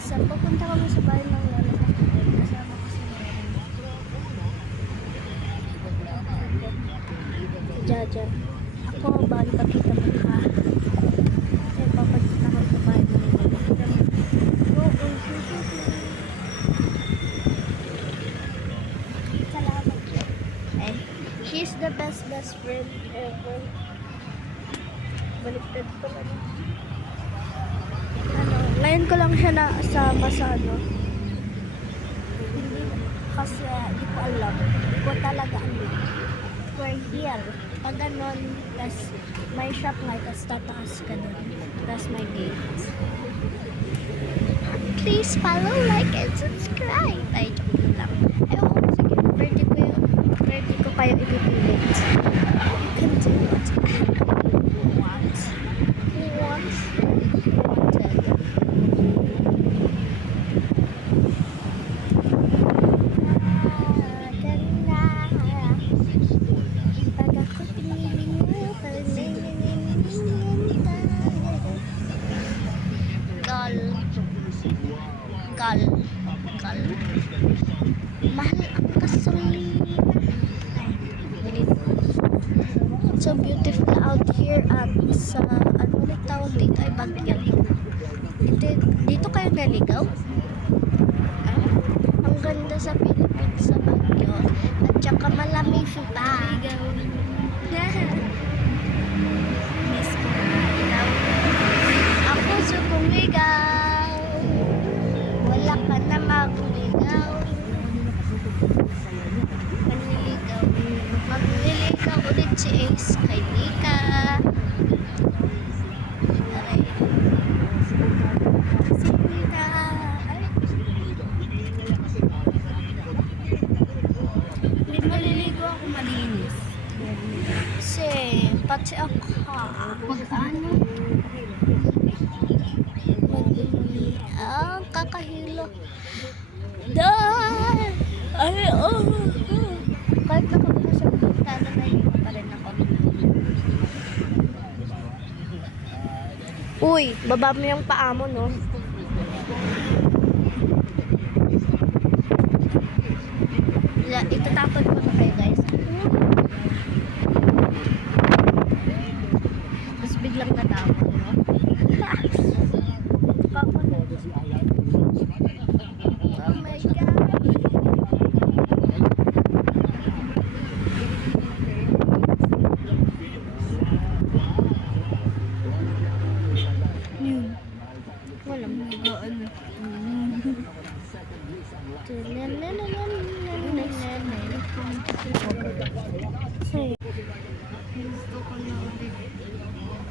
Isa, pupunta kami sa bahay ng lola ko. Kasama ko si Jaja. Ako, bawal pakita mo ka. Kasi papunta kami sa bahay ng lola ko. Salamat. Eh, she's the best friend ever. Baliktad ko lang. Ngayon ko lang siya nasama sa ano. Hindi, kasi di ko alam. Di ko talaga alam. We're here. Pag ganon, tas may shop nga, tas tataas ka nun. Tas may gates. Please follow, like, and subscribe. Ay, joke lang. Ewan ko, sige. Pwede ko kayo ipipilit. You can do it. Who wants? Wanted. Gal. Mahal ang gasolina. It's so beautiful out here at sa ano ulit tawag dito ay Baguio. Dito kayo naligaw? Ang ganda sa Philippines sa Baguio at saka malamig pa. Miss ko na ako sa kumigaw. Wala ka na maguligaw. Magliligaw ulit si Ace kay Nika. Aray. Si Nika. Ay. Hindi maliligo ako malinis. Kasi pati ako pag-ano. Kakahilo. Dahil! Ay, oh! Kahit nakapagod sa pagkakala na yun pa rin ako. Uy, baba mo yung paa mo, no? Itatapon ko na kayo, guys. Tapos biglang natapon, no?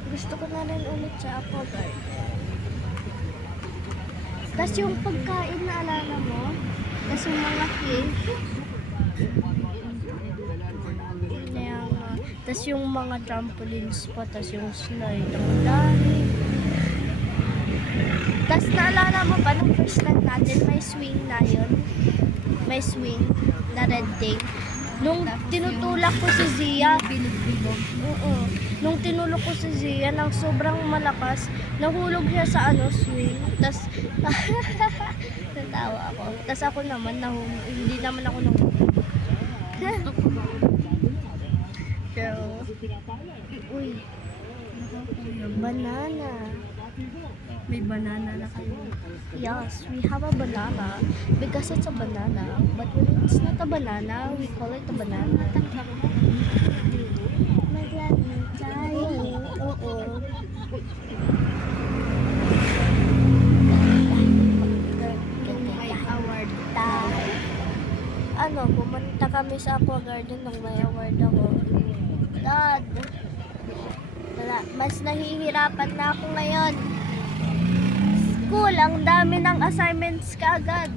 Gusto ko na rin ulit sa Aquaguard. Tapos yung pagkain na alala mo, tapos yung mga fish, tapos yung mga trampolines pa, tapos yung slide, ang dami. Tapos naalala mo pa nung first time natin, may swing na yun. May swing na red tape. Nung tinutulak ko si Zia, nung tinulak ko si Zia ng sobrang malakas, nahulog siya sa swing. Tapos, natawa ako. Tapos ako naman, hindi naman ako nahulog. Pero, uy, banana. May banana na kayo. Yes, we have a banana because it's a banana. But when it's not a banana, we call it a banana. Maglaro tayo. Oo. May award tayo. Ano, pumunta kami sa Aquagarden nung may award ako. Dad, mas nahihirapan na ako ngayon. School, ang dami ng assignments kaagad.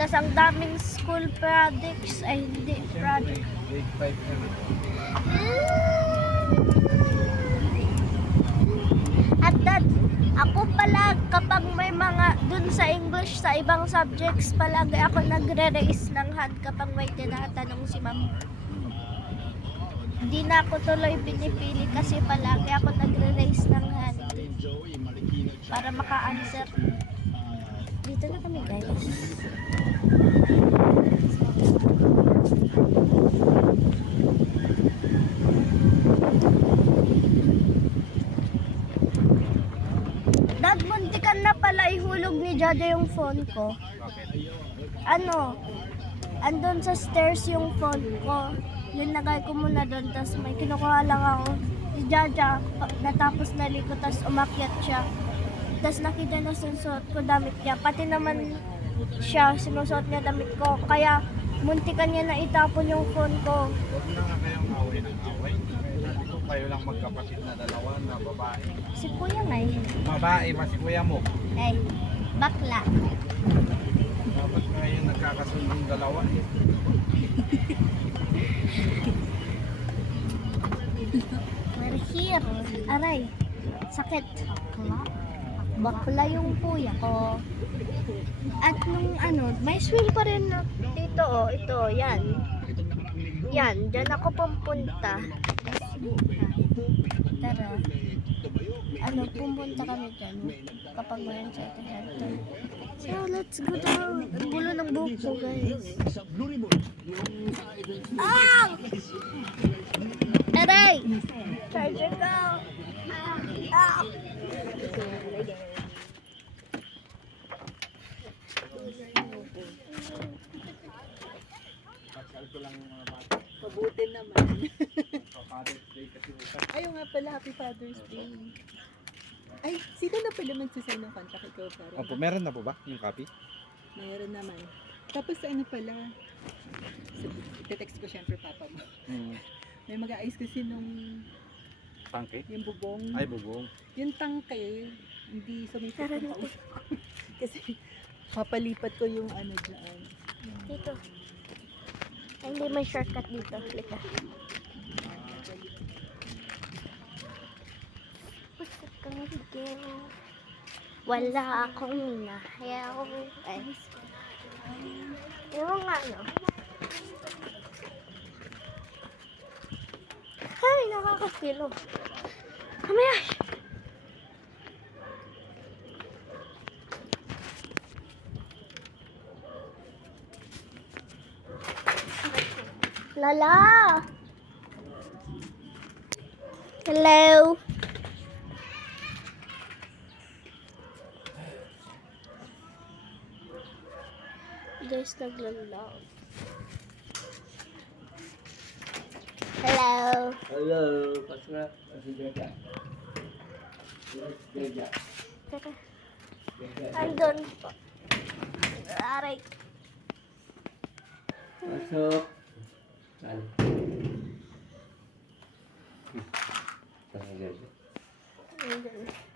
Tapos ang daming school projects. Ay, hindi, project. At that, ako pala, kapag may mga, dun sa English, sa ibang subjects, palagi ako nagre-raise ng hand kapag may tinatanong si ma'am. Hindi na ako tuloy pinipili kasi palagi ako nagre-raise ng hand. para maka-answer. Dito na kami guys. Dad, muntikan na pala ihulog ni Jaja yung phone ko. Ano? Andun sa stairs yung phone ko. Linagay ko muna doon, tapos may kinukuha lang ako. Si Jaja, natapos naliko, tapos umakyat siya. Tapos nakita na sinusuot ko damit niya. Pati naman siya, sinusuot niya damit ko. Kaya muntikan niya na itapon yung phone ko. Huwag na nga kayong away ng away. Sabi ko kayo lang magkapatid na dalawa na babae. Si Kuya nga eh. Babae, mas si kuya mo. Ay, bakla. Dapat kayo nagkakasundong dalawa. We're here. Aray, sakit. Bakla yung kuya ko. At nung ano, may swing pa rin na dito oh, ito, yan. Yan, dyan ako pumunta. Tara. Ano, pumunta kami dyan kapag mayroon sa ito center. So, let's go down. Ang gulo ng buhok ko, guys. Ah! Aray! Charger ko! Ah! Mabuti naman. Father's Day kasi bukas. Ayaw nga pala, Happy Father's Day. Ay, sino na pala magsasign ng contract ikaw pa rin? Opo, meron na po ba yung copy? Mayroon naman. Tapos ano pala, ite-text ko syempre papa mo. May mag-aayos kasi nung Tangke? yung bubong. Ay, bubong. Yung tangke, hindi sumipat Tara ng dito. kausap ko. Kasi papalipat ko yung ano dyan. Dito. Ay, hindi may shortcut dito. Lika. Gusto kang bigyan. Wala akong hinahayaw. Ay. Yung nga, no? Ay, nakakapilo. Kamaya! Lala! Hello! Guys, naglalao. Hello! Halo, pasra, masih jaga. Jaga. Teka. Andun po. Aray. Masuk. Kan. Masih jaga. Andun.